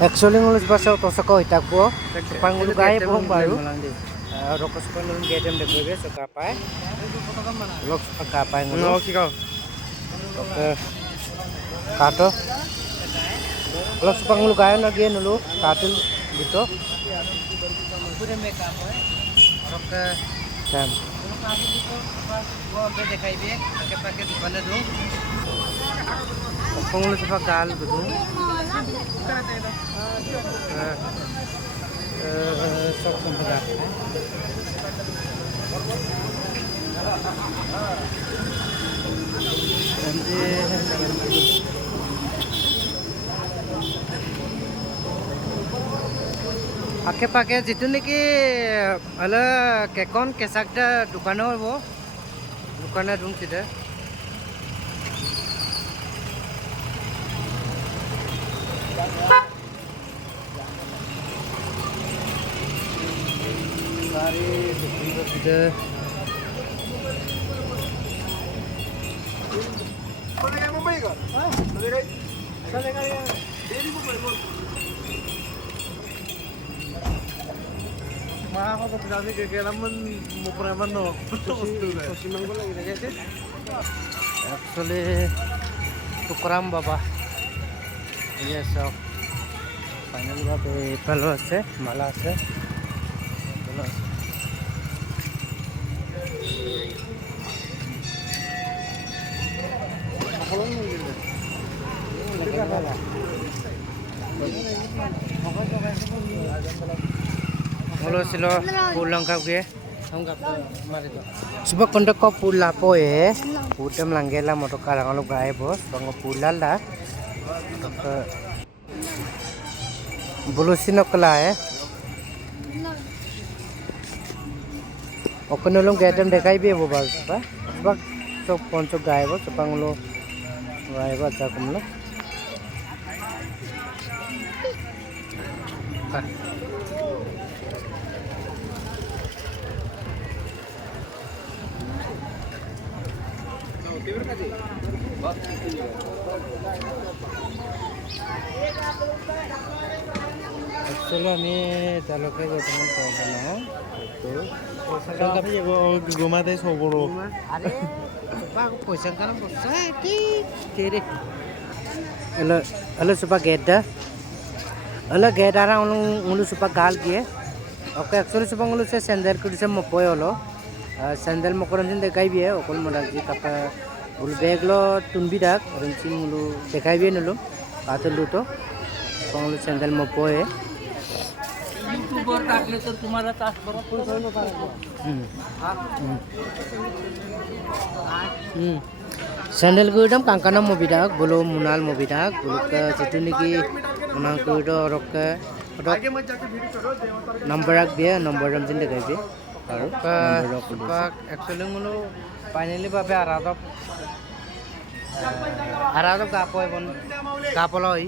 Actually ngulus basa to sa ko itakbo. Pangulu gaya po baru. Rokos pa nung gedem de bebe so kapay. Lok pa kapay ngulu. Okay ka. Okay. Kato. Lok pa ngulu gaya na gen ngulu. Katil dito. Pure makeup hai. Aur ka sam. वो हमको दिखाई भी आगे पाके बने दूं पंगलो से गाल दूं सब संपदा आगे पाके जितने की अलग केकॉन केसाकटा दुकान हो वो दुकान रूम किधर सारी दुकान किधर मुंबई का चलेगा यार daily Mumbai Wah, ako pagkasi kailangan mo pa naman no. Sosimang ko lagi na kasi. Actually, tukaram baba. Yes, so finally babe palo ase, mala ase. Palo ase. Makulong mo yun. Molo silo pulang kap ge हम कब मारे तो सुबह कंडक को पुला पोए पुटम लंगेला मोटो कारंग लोग गाय बस बंगो पुला ला बुलुसिनो कला है ओपन लोग गेटम देखाई भी वो बाल सुबह सब पंचो गाय बस बंगलो गाय बस जा कुमलो Actually আমি তালকে বর্তমান পাবো না তো ঘুমাতে সবরো আরে বাবা পয়সা কারণ বসে তেরে হলো হলো সুপা গেটটা হলো গেট আর উলু সুপা গাল গিয়ে ওকে एक्चुअली সুপা উলু সে স্যান্ডেল কুড়ি মপয় হলো স্যান্ডেল মকরম দিন দেখাই বিয়ে অকল মডাক জি কাপা उल बैग लो तुनबी डाक रंचिन मुलु देखाई भी नलु कातलु तो पंगलु सैंडल मपोए यूट्यूबर काटले तो तुम्हारा टास्क बड़ा पुरुष होनो पाएगा सैंडल को एकदम कांकाना मूवी डाक बोलो मुनाल मूवी डाक बोलो का जितने की मुनाल को इधर रख नंबर रख दिया नंबर रंचिन देखाई भी और का एक्चुअली मुलु फाइनली बाबे आरादो गापोय बन गापोलई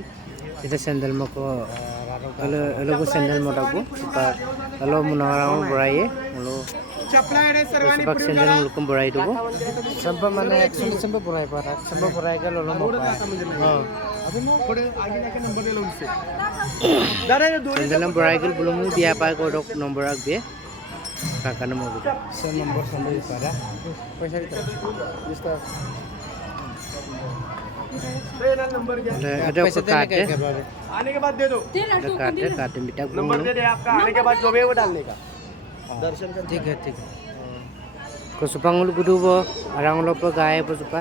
इते सैंडल मको अलग सैंडल मटाको हेलो मुनाराउ बराये हेलो सबक सैंडल मुलकम बराई दबो सब माने एक्चुअली सब बराई पारा सब बराई का लोलो मपा हां अबे नो थोड़े आगे जाके नंबर ले लो उनसे सैंडल बराई के बुलमु दिया पाए को डॉक नंबर रख दे काकाना मोबी से नंबर संदे पारा पैसा दिता जिसका नंबर क्या ada पैसा देने का क्या आने के बाद दे दो काटे बेटा नंबर दे दे आपका आने के बाद जो भी है वो डालने का दर्शन कर ठीक है को सुपांगुल गुडुबो आरांगलो पर गाय पर सुपा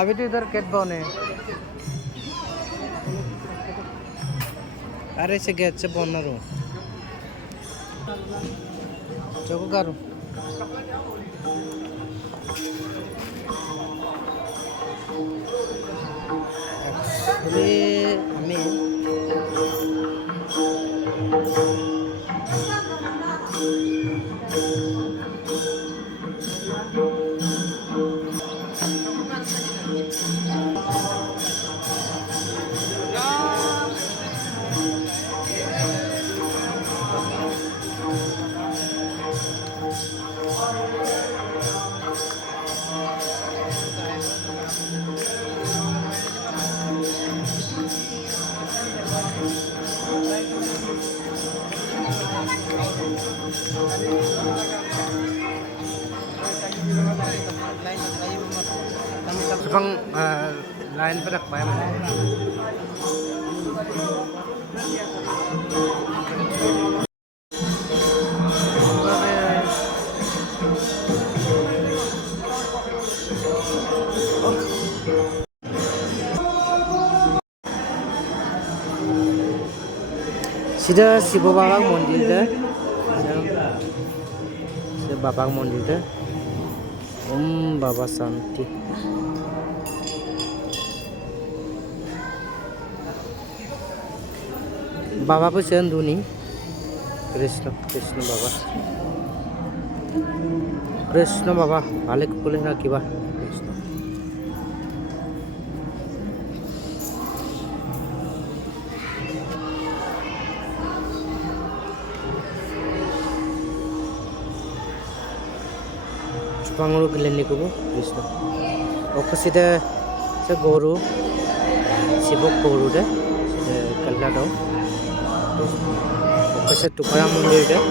अभी तो इधर गेट बने अरे से गेट से बन रो चको करो আমি Sebang lain pada apa yang Sida Sibo Babang Mondir dah. Sida Babang Mondir dah. Baba Santi. Baba pun sendu ni. Krishna Baba. Krishna Baba. Balik boleh nak kiba. Krishna. Pangulu geleni kubu Krishna. Oke sida se guru sibuk guru deh sida kalla dong. Oke se tukara mundir deh.